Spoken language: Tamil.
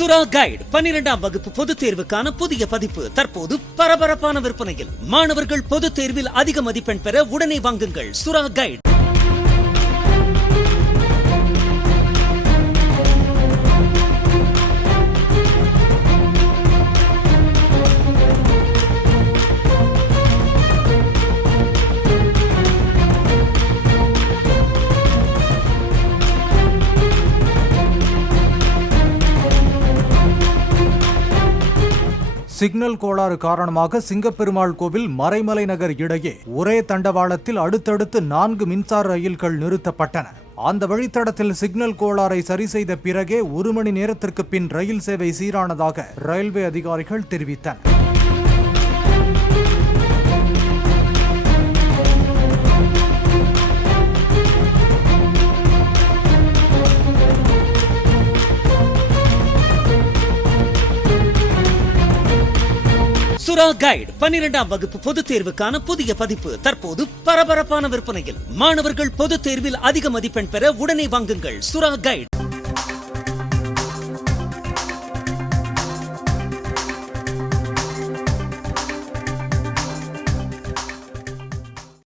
சுறா கைடு 12ஆம் வகுப்பு பொதுத் தேர்வுக்கான புதிய பதிப்பு தற்போது பரபரப்பான விற்பனையில். மாணவர்கள் பொதுத் தேர்வில் அதிக மதிப்பெண் பெற உடனே வாங்குங்கள் சுறா கைடு. சிக்னல் கோளாறு காரணமாக சிங்கப்பெருமாள் கோவில் மறைமலை நகர் இடையே ஒரே தண்டவாளத்தில் அடுத்தடுத்து 4 மின்சார ரயில்கள் நிறுத்தப்பட்டன. அந்த வழித்தடத்தில் சிக்னல் கோளாறை சரி செய்த பிறகே 1 மணி நேரத்திற்கு பின் ரயில் சேவை சீரானதாக ரயில்வே அதிகாரிகள் தெரிவித்தனர். சுறா கைடு 12ஆம் வகுப்பு பொதுத் தேர்வுக்கான புதிய பதிப்பு தற்போது பரபரப்பான விற்பனையில். மாணவர்கள் பொதுத் தேர்வில் அதிக மதிப்பெண் பெற உடனே வாங்குங்கள் சுறா கைடு.